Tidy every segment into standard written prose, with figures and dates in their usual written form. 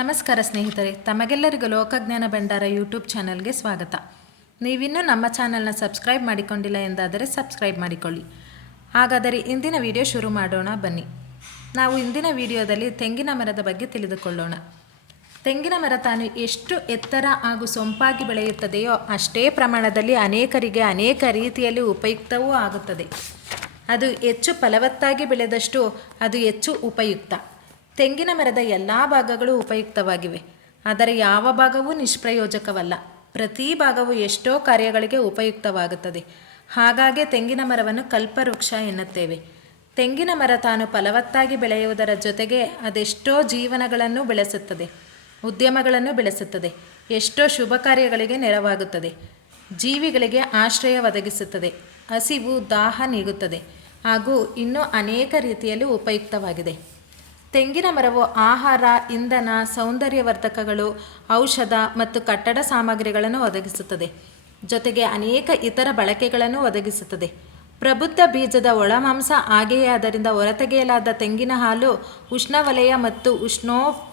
ನಮಸ್ಕಾರ ಸ್ನೇಹಿತರೆ, ತಮಗೆಲ್ಲರಿಗೂ ಲೋಕಜ್ಞಾನ ಭಂಡಾರ ಯೂಟ್ಯೂಬ್ ಚಾನಲ್ಗೆ ಸ್ವಾಗತ. ನೀವಿನ್ನೂ ನಮ್ಮ ಚಾನಲ್ನ ಸಬ್ಸ್ಕ್ರೈಬ್ ಮಾಡಿಕೊಂಡಿಲ್ಲ ಎಂದಾದರೆ ಸಬ್ಸ್ಕ್ರೈಬ್ ಮಾಡಿಕೊಳ್ಳಿ. ಹಾಗಾದರೆ ಇಂದಿನ ವಿಡಿಯೋ ಶುರು ಮಾಡೋಣ ಬನ್ನಿ. ನಾವು ಇಂದಿನ ವಿಡಿಯೋದಲ್ಲಿ ತೆಂಗಿನ ಮರದ ಬಗ್ಗೆ ತಿಳಿದುಕೊಳ್ಳೋಣ. ತೆಂಗಿನ ಮರ ತಾನು ಎಷ್ಟು ಎತ್ತರ ಹಾಗೂ ಸೊಂಪಾಗಿ ಬೆಳೆಯುತ್ತದೆಯೋ ಅಷ್ಟೇ ಪ್ರಮಾಣದಲ್ಲಿ ಅನೇಕರಿಗೆ ಅನೇಕ ರೀತಿಯಲ್ಲಿ ಉಪಯುಕ್ತವೂ ಆಗುತ್ತದೆ. ಅದು ಹೆಚ್ಚು ಫಲವತ್ತಾಗಿ ಬೆಳೆದಷ್ಟು ಅದು ಹೆಚ್ಚು ಉಪಯುಕ್ತ. ತೆಂಗಿನ ಮರದ ಎಲ್ಲ ಭಾಗಗಳು ಉಪಯುಕ್ತವಾಗಿವೆ, ಆದರೆ ಯಾವ ಭಾಗವೂ ನಿಷ್ಪ್ರಯೋಜಕವಲ್ಲ. ಪ್ರತಿ ಭಾಗವು ಎಷ್ಟೋ ಕಾರ್ಯಗಳಿಗೆ ಉಪಯುಕ್ತವಾಗುತ್ತದೆ. ಹಾಗಾಗಿ ತೆಂಗಿನ ಮರವನ್ನು ಕಲ್ಪವೃಕ್ಷ ಎನ್ನುತ್ತೇವೆ. ತೆಂಗಿನ ಮರ ತಾನು ಫಲವತ್ತಾಗಿ ಬೆಳೆಯುವುದರ ಜೊತೆಗೆ ಅದೆಷ್ಟೋ ಜೀವನಗಳನ್ನು ಬೆಳೆಸುತ್ತದೆ, ಉದ್ಯಮಗಳನ್ನು ಬೆಳೆಸುತ್ತದೆ, ಎಷ್ಟೋ ಶುಭ ಕಾರ್ಯಗಳಿಗೆ ನೆರವಾಗುತ್ತದೆ, ಜೀವಿಗಳಿಗೆ ಆಶ್ರಯ ಒದಗಿಸುತ್ತದೆ, ಹಸಿವು ದಾಹ ನೀಗುತ್ತದೆ ಹಾಗೂ ಇನ್ನೂ ಅನೇಕ ರೀತಿಯಲ್ಲಿ ಉಪಯುಕ್ತವಾಗಿದೆ. ತೆಂಗಿನ ಮರವು ಆಹಾರ, ಇಂಧನ, ಸೌಂದರ್ಯವರ್ಧಕಗಳು, ಔಷಧ ಮತ್ತು ಕಟ್ಟಡ ಸಾಮಗ್ರಿಗಳನ್ನು ಒದಗಿಸುತ್ತದೆ. ಜೊತೆಗೆ ಅನೇಕ ಇತರ ಬಳಕೆಗಳನ್ನು ಒದಗಿಸುತ್ತದೆ. ಪ್ರಬುದ್ಧ ಬೀಜದ ಒಳಮಾಂಸ ಹಾಗೆಯೇ ಅದರಿಂದ ಹೊರತೆಗೆಯಲಾದ ತೆಂಗಿನ ಹಾಲು ಉಷ್ಣವಲಯ ಮತ್ತು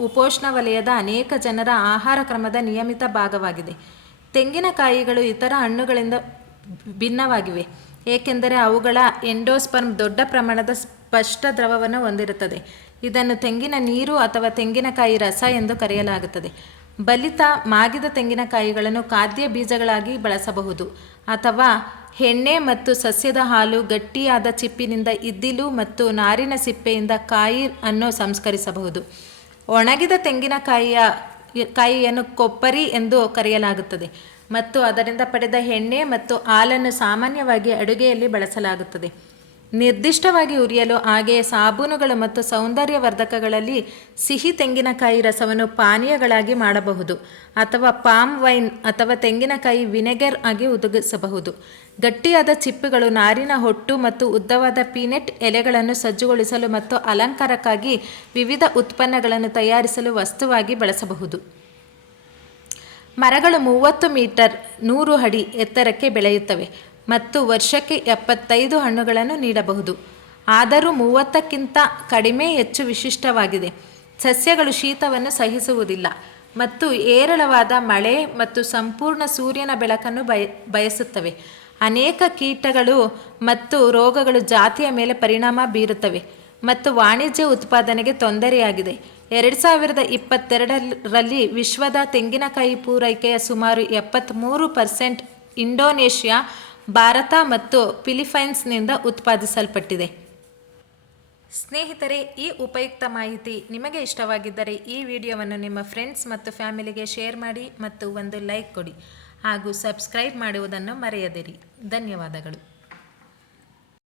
ಉಪೋಷ್ಣವಲಯದ ಅನೇಕ ಜನರ ಆಹಾರ ಕ್ರಮದ ನಿಯಮಿತ ಭಾಗವಾಗಿದೆ. ತೆಂಗಿನಕಾಯಿಗಳು ಇತರ ಹಣ್ಣುಗಳಿಂದ ಭಿನ್ನವಾಗಿವೆ, ಏಕೆಂದರೆ ಅವುಗಳ ಎಂಡೋಸ್ಪರ್ಮ್ ದೊಡ್ಡ ಪ್ರಮಾಣದ ಸ್ಪಷ್ಟ ದ್ರವವನ್ನು ಹೊಂದಿರುತ್ತದೆ. ಇದನ್ನು ತೆಂಗಿನ ನೀರು ಅಥವಾ ತೆಂಗಿನಕಾಯಿ ರಸ ಎಂದು ಕರೆಯಲಾಗುತ್ತದೆ. ಬಲಿತ ಮಾಗಿದ ತೆಂಗಿನಕಾಯಿಗಳನ್ನು ಖಾದ್ಯ ಬೀಜಗಳಾಗಿ ಬಳಸಬಹುದು ಅಥವಾ ಎಣ್ಣೆ ಮತ್ತು ಸಸ್ಯದ ಹಾಲು, ಗಟ್ಟಿಯಾದ ಚಿಪ್ಪಿನಿಂದ ಇದ್ದಿಲು ಮತ್ತು ನಾರಿನ ಸಿಪ್ಪೆಯಿಂದ ಕಾಯಿ ಅನ್ನು ಸಂಸ್ಕರಿಸಬಹುದು. ಒಣಗಿದ ತೆಂಗಿನಕಾಯಿಯನ್ನು ಕೊಬ್ಬರಿ ಎಂದು ಕರೆಯಲಾಗುತ್ತದೆ ಮತ್ತು ಅದರಿಂದ ಪಡೆದ ಎಣ್ಣೆ ಮತ್ತು ಹಾಲನ್ನು ಸಾಮಾನ್ಯವಾಗಿ ಅಡುಗೆಯಲ್ಲಿ ಬಳಸಲಾಗುತ್ತದೆ. ನಿರ್ದಿಷ್ಟವಾಗಿ ಉರಿಯಲು ಹಾಗೆಯೇ ಸಾಬೂನುಗಳು ಮತ್ತು ಸೌಂದರ್ಯವರ್ಧಕಗಳಲ್ಲಿ ಸಿಹಿ ತೆಂಗಿನಕಾಯಿ ರಸವನ್ನು ಪಾನೀಯಗಳಾಗಿ ಮಾಡಬಹುದು ಅಥವಾ ಪಾಮ್ ವೈನ್ ಅಥವಾ ತೆಂಗಿನಕಾಯಿ ವಿನೆಗರ್ ಆಗಿ ಒದಗಿಸಬಹುದು. ಗಟ್ಟಿಯಾದ ಚಿಪ್ಪುಗಳು ನಾರಿನ ಹೊಟ್ಟು ಮತ್ತು ಉದ್ದವಾದ ಪೀನಟ್ ಎಲೆಗಳನ್ನು ಸಜ್ಜುಗೊಳಿಸಲು ಮತ್ತು ಅಲಂಕಾರಕ್ಕಾಗಿ ವಿವಿಧ ಉತ್ಪನ್ನಗಳನ್ನು ತಯಾರಿಸಲು ವಸ್ತುವಾಗಿ ಬಳಸಬಹುದು. ಮರಗಳು 30 ಮೀಟರ್ 100 ಅಡಿ ಎತ್ತರಕ್ಕೆ ಬೆಳೆಯುತ್ತವೆ ಮತ್ತು ವರ್ಷಕ್ಕೆ 75 ಹಣ್ಣುಗಳನ್ನು ನೀಡಬಹುದು. ಆದರೂ 30ಕ್ಕಿಂತ ಕಡಿಮೆ ಹೆಚ್ಚು ವಿಶಿಷ್ಟವಾಗಿದೆ. ಸಸ್ಯಗಳು ಶೀತವನ್ನು ಸಹಿಸುವುದಿಲ್ಲ ಮತ್ತು ಹೇರಳವಾದ ಮಳೆ ಮತ್ತು ಸಂಪೂರ್ಣ ಸೂರ್ಯನ ಬೆಳಕನ್ನು ಬಯಸುತ್ತವೆ. ಅನೇಕ ಕೀಟಗಳು ಮತ್ತು ರೋಗಗಳು ಜಾತಿಯ ಮೇಲೆ ಪರಿಣಾಮ ಬೀರುತ್ತವೆ ಮತ್ತು ವಾಣಿಜ್ಯ ಉತ್ಪಾದನೆಗೆ ತೊಂದರೆಯಾಗಿದೆ. 2022ರಲ್ಲಿ ವಿಶ್ವದ ತೆಂಗಿನಕಾಯಿ ಪೂರೈಕೆಯ ಸುಮಾರು 73% ಇಂಡೋನೇಷ್ಯಾ, ಭಾರತ ಮತ್ತು ಫಿಲಿಪೈನ್ಸ್ನಿಂದ ಉತ್ಪಾದಿಸಲ್ಪಟ್ಟಿದೆ. ಸ್ನೇಹಿತರೆ, ಈ ಉಪಯುಕ್ತ ಮಾಹಿತಿ ನಿಮಗೆ ಇಷ್ಟವಾಗಿದ್ದರೆ ಈ ವಿಡಿಯೋವನ್ನು ನಿಮ್ಮ ಫ್ರೆಂಡ್ಸ್ ಮತ್ತು ಫ್ಯಾಮಿಲಿಗೆ ಶೇರ್ ಮಾಡಿ ಮತ್ತು ಒಂದು ಲೈಕ್ ಕೊಡಿ ಹಾಗೂ ಸಬ್ಸ್ಕ್ರೈಬ್ ಮಾಡುವುದನ್ನು ಮರೆಯದಿರಿ. ಧನ್ಯವಾದಗಳು.